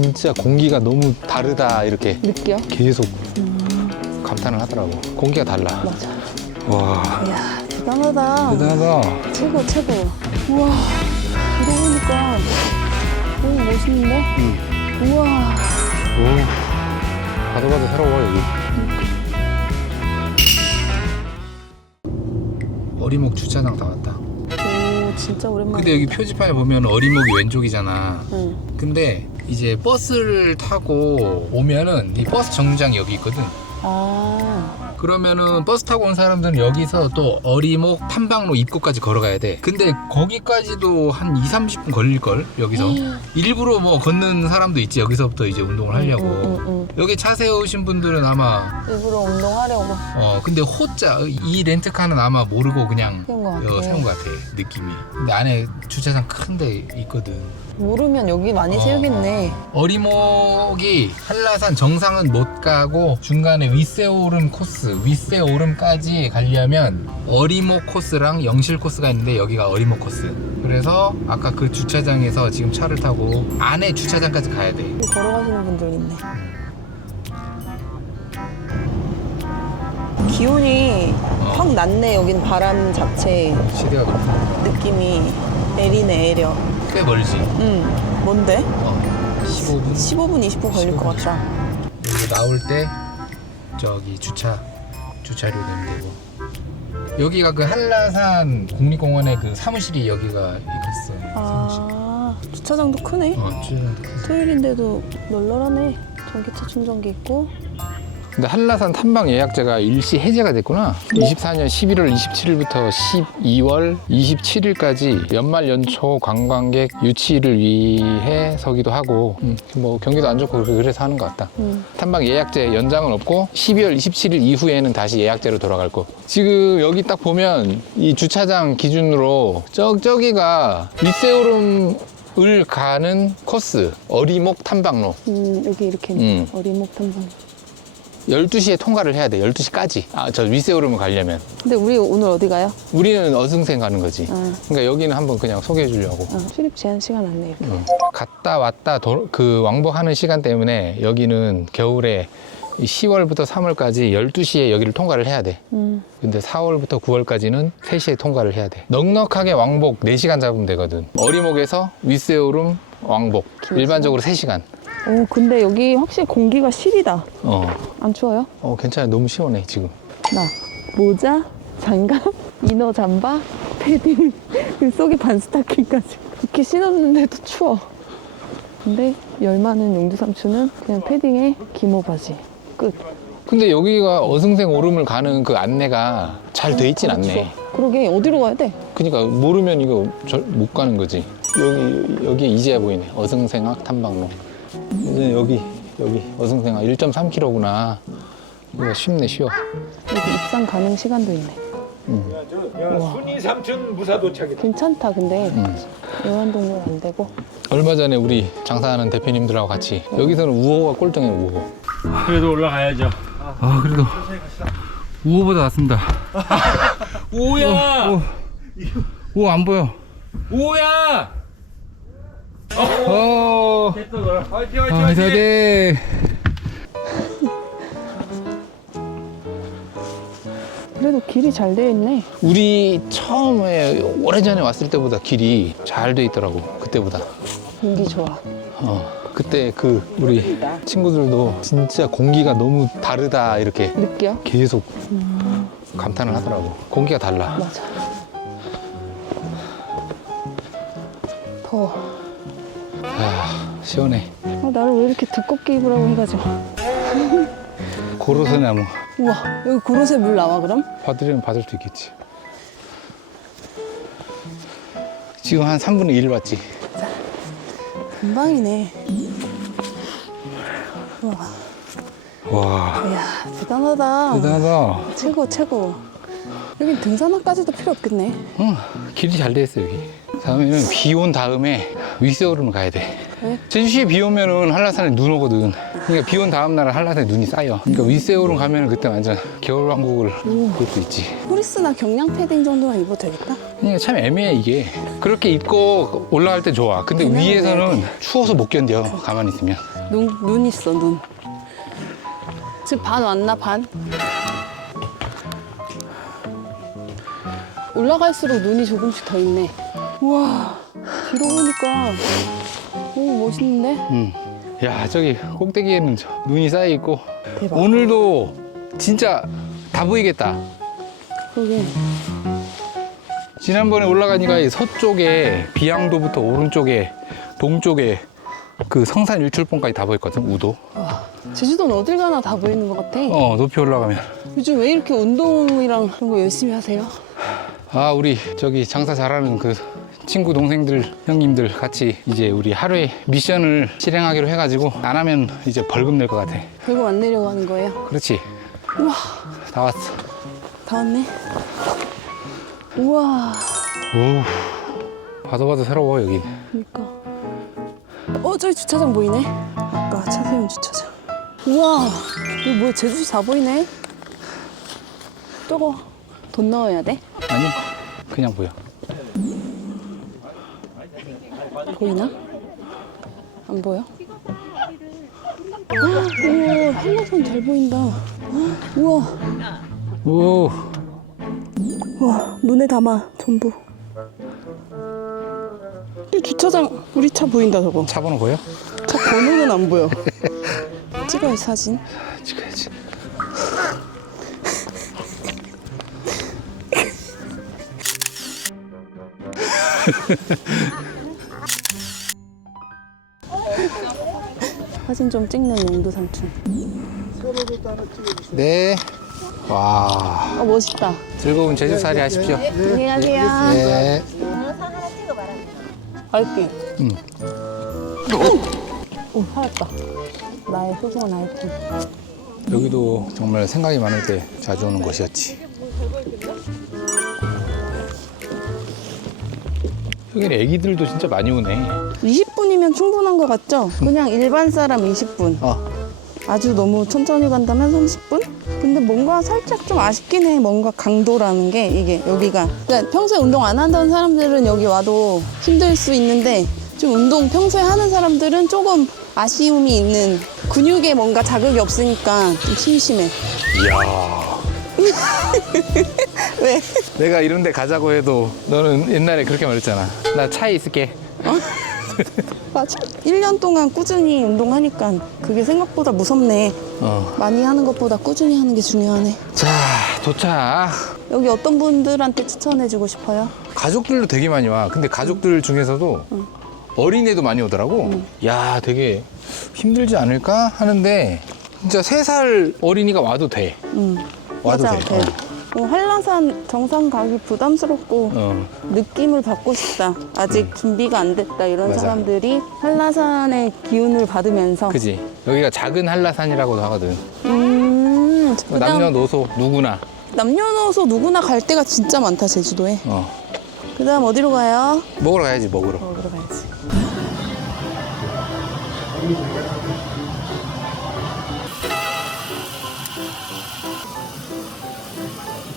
진짜 공기가 너무 다르다 이렇게 느껴? 계속 감탄을 하더라고. 공기가 달라. 맞아. 와 이야, 대단하다. 대단하다. 최고, 최고. 우와, 이러고 보니까 너무 멋있는데? 우와, 오 봐도 봐도 새로워 여기. 어리목 주차장 다 왔다. 오, 진짜 오랜만에. 근데 여기 표지판에 보면 어리목이 왼쪽이잖아. 응. 근데 이제 버스를 타고 오면은 이 버스 정류장이 여기 있거든. 아, 그러면은 버스 타고 온 사람들은 여기서 또 어리목 탐방로 입구까지 걸어가야 돼. 근데 거기까지도 한 2, 30분 걸릴걸, 여기서. 일부러 뭐 걷는 사람도 있지, 여기서부터 이제 운동을 하려고. 응, 응, 응. 여기 차 세우신 분들은 아마, 일부러 운동하려고 어, 근데 호자, 이 렌트카는 아마 모르고 그냥 세운 것 어, 같아. 세운 것 같아, 느낌이. 근데 안에 주차장 큰데 있거든. 모르면 여기 많이 어. 세우겠네. 어리목이 한라산 정상은 못 가고 중간에 윗세오름 코스, 윗세오름까지 가려면 어리목 코스랑 영실 코스가 있는데 여기가 어리목 코스. 그래서 아까 그 주차장에서 지금 차를 타고 안에 주차장까지 가야 돼. 걸어가시는 분들 있네. 기온이 어. 확 낮네. 여기는 바람 자체 시대가 그렇구나. 느낌이 내리네, 애려. 꽤 멀지. 응. 뭔데? 어, 15분. 15분, 20분 걸릴 것 같다. 여기 나올 때 저기 주차 주차료 내면 되고. 여기가 그 한라산 국립공원의 그 사무실이 여기가 있었어. 사무실. 아, 주차장도 크네. 어, 주차장도 있었어. 토요일인데도 널널하네. 전기차 충전기 있고. 근데 한라산 탐방 예약제가 일시 해제가 됐구나. 24년 11월 27일부터 12월 27일까지 연말 연초 관광객 유치를 위해 서기도 하고, 음, 뭐 경기도 안 좋고 그래서 하는 것 같다. 음. 탐방 예약제 연장은 없고 12월 27일 이후에는 다시 예약제로 돌아갈 거. 지금 여기 딱 보면 이 주차장 기준으로 저 저기가 윗세오름 을 가는 코스 어리목 탐방로. 음, 여기 이렇게 음. 어리목 탐방. 12시에 통과를 해야 돼. 12시까지. 아, 저 윗세오름을 가려면. 근데 우리 오늘 어디 가요? 우리는 어승생 가는 거지. 아, 그러니까 여기는 한번 그냥 소개해 주려고. 어, 출입 제한 시간 안내 이렇게. 응. 갔다 왔다 도- 그 왕복하는 시간 때문에 여기는 겨울에 10월부터 3월까지 12시에 여기를 통과를 해야 돼. 음. 근데 4월부터 9월까지는 3시에 통과를 해야 돼. 넉넉하게 왕복 4시간 잡으면 되거든. 어리목에서 윗세오름 왕복. 일반적으로 3시간. 오, 근데 여기 확실히 공기가 시리다. 어. 안 추워요? 어, 괜찮아. 너무 시원해, 지금. 나 모자, 장갑, 이너 잠바, 패딩, 그 속에 반스타킹까지. 이렇게 신었는데도 추워. 근데 열 많은 용두 삼촌은 그냥 패딩에 기모 바지. 끝. 근데 여기가 어승생 오름을 가는 그 안내가 잘 돼 있진 않네. 추워. 그러게 어디로 가야 돼? 그러니까 모르면 이거 절- 못 가는 거지. 여기 여기 이제야 보이네. 어승생 학 탐방로. 이제 여기 여기 어승생학 1.3km구나. 이거 쉽네 쉬워. 여기 입상 가능 시간도 있네. 야, 순이 삼촌 무사 도착이다. 괜찮다. 근데 음. 애완동물 안 되고. 얼마 전에 우리 장사하는 대표님들하고 같이 여기서는 우호가 꼴등해 우호. 그래도 올라가야죠. 아 그래도 우호보다 낫습니다. 오야! 우호 안 보여. 오야! 어. 됐어, 그럼. 화이팅, 화이팅, 아, 화이팅! 그래도 길이 잘 되어 있네. 우리 처음에 오래전에 왔을 때보다 길이 잘 돼 있더라고 그때보다. 공기 좋아. 어, 그때 그 우리 친구들도 진짜 공기가 너무 다르다 이렇게 느껴? 계속 감탄을 하더라고. 공기가 달라. 맞아. 더워. 아, 시원해. 아, 나를 왜 이렇게 두껍게 입으라고 해가지고. 고로쇠 나무. 우와, 여기 고로쇠 물 나와, 그럼? 받으려면 받을 수 있겠지. 지금 한 3분의 1 봤지? 금방이네. 우와, 와, 이야, 대단하다. 대단하다. 최고, 최고. 여긴 등산화까지도 필요 없겠네. 어, 길이 잘 돼 있어, 여기. 다음에는 비 온 다음에 윗세오름을 가야 돼. 왜? 제주시에 비 오면은 한라산에 눈 오거든. 그러니까 비 온 다음 날 한라산에 눈이 쌓여. 그러니까 윗세오름 가면은 그때 완전 겨울 왕국을 볼 수 있지. 프리스나 경량 패딩 정도만 입어도 되겠다. 그러니까 참 애매해 이게. 그렇게 입고 올라갈 때 좋아. 근데. 위에서는 추워서 못 견뎌. 가만히 있으면. 눈, 눈 있어, 눈. 지금 반 왔나, 반? 올라갈수록 눈이 조금씩 더 있네. 우와, 뒤로 보니까 오, 멋있는데? 음. 야 저기 꼭대기에는 저 눈이 쌓여 있고 대박. 오늘도 진짜 다 보이겠다. 그러게. 지난번에 올라가니까 이 서쪽에 비양도부터 오른쪽에 동쪽에 그 성산 일출봉까지 다 보였거든 우도. 와, 제주도는 어딜 가나 다 보이는 것 같아. 어 높이 올라가면. 요즘 왜 이렇게 운동이랑 그런 거 열심히 하세요? 아 우리 저기 장사 잘하는 그 친구 동생들 형님들 같이 이제 우리 하루에 미션을 실행하기로 해가지고 안 하면 이제 벌금 낼 것 같아. 결국 안 내려고 하는 거예요? 그렇지. 우와, 다 왔어. 다 왔네. 우와, 오. 봐도 봐도 새로워 여기. 그러니까. 어, 저기 주차장 보이네. 아까 차 세운 주차장. 우와, 이거 뭐야, 제주시 다 보이네. 저거 돈 넣어야 돼? 아니 그냥 보여. 보이나? 안 보여? 우와, 한라산 잘 보인다. 우와, 오. 우와, 눈에 담아, 전부. 이 주차장, 우리 차 보인다, 저거. 차 번호 보여? 차 번호는 안 보여. 찍어요, 사진. 찍어야지. 사진 좀 찍는 용도 삼촌. 네. 와. 어, 멋있다. 즐거운 제주살이 하십시오. 안녕하세요. 네. 알피. 응. 오, 살았다. 나의 소중한 아이템. 여기도 정말 생각이 많을 때 자주 오는 곳이었지. 여기는 애기들도 진짜 많이 오네. 20 분이면 충분한 것 같죠? 그냥 일반 사람 20분. 어. 아주 너무 천천히 간다면 30분? 근데 뭔가 살짝 좀 아쉽긴 해. 뭔가 강도라는 게 이게 여기가. 그러니까 평소에 운동 안 한다는 사람들은 여기 와도 힘들 수 있는데 좀 운동 평소에 하는 사람들은 조금 아쉬움이 있는 근육에 뭔가 자극이 없으니까 좀 심심해. 이야. 왜? 내가 이런 데 가자고 해도 너는 옛날에 그렇게 말했잖아. 나 차에 있을게. 맞아. 1년 동안 꾸준히 운동하니까 그게 생각보다 무섭네. 어. 많이 하는 것보다 꾸준히 하는 게 중요하네. 자, 도착. 여기 어떤 분들한테 추천해주고 싶어요? 가족들도 되게 많이 와. 근데 가족들 중에서도 어린애도 많이 오더라고. 야, 되게 힘들지 않을까 하는데 진짜 세 살 어린이가 와도 돼. 응. 와도 맞아, 돼. 돼. 어, 한라산 정상 가기 부담스럽고 어. 느낌을 받고 싶다. 아직 준비가 안 됐다. 이런 맞아. 사람들이 한라산의 기운을 받으면서. 그지. 여기가 작은 한라산이라고도 하거든. 음, 그냥 남녀노소 누구나. 남녀노소 누구나 갈 데가 진짜 많다, 제주도에. 어. 그 다음 어디로 가요? 먹으러 가야지, 먹으러. 먹으러 가야지.